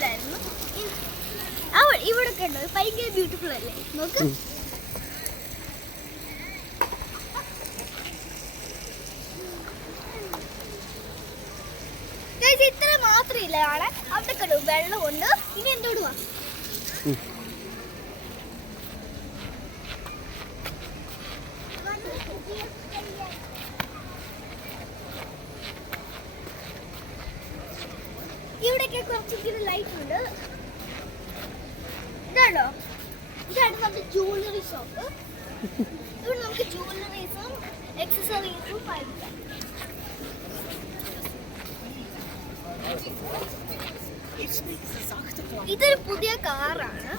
ഓറഞ്ചിലായിരുന്നു. ഇവിടെ കണ്ടോ ഭയങ്കര ബ്യൂട്ടിഫുൾ അല്ലേ? നോക്ക്. ഇത്ര മാത്രമില്ല കാണാൻ. അവിടെ കണ്ടോ വെള്ളമുണ്ട്. ഇനി എന്തോട് വാ. ഇവിടെയൊക്കെ കുറച്ചിങ്ങനെ ലൈറ്റ് ഉണ്ട്. ഇതാണോ? ഇതാണ് നമ്മുടെ ജ്വല്ലറി ഷോപ്പ്. ഇവിടെ നമുക്ക് ജ്വല്ലറീസും എക്സസറീസും വാങ്ങിക്കാം. ഇതൊരു പുതിയ കാറാണ്.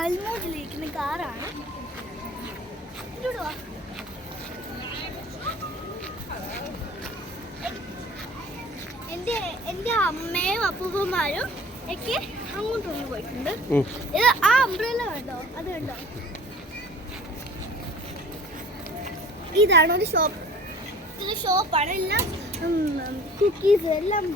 അൽമോജിലിരിക്കുന്ന കാറാണ്. എന്റെ അമ്മയും അപ്പൂപ്പന്മാരും ഒക്കെ അങ്ങോട്ടൊന്ന് പോയിട്ടുണ്ട്. ഇത് ആ അംബ്രല്ല കണ്ടോ? അത് കണ്ടോ? ഇതാണ് ഒരു ഷോപ്പ്. ഇത് ഷോപ്പാണ്. എല്ലാം കുക്കീസ് എല്ലാം.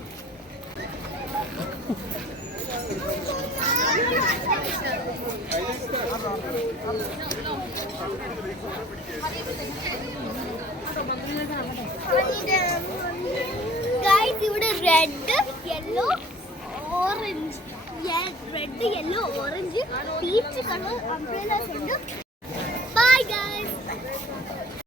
ഇവിടെ red yellow orange, red yellow orange peach colour umbrellas ഉണ്ട്.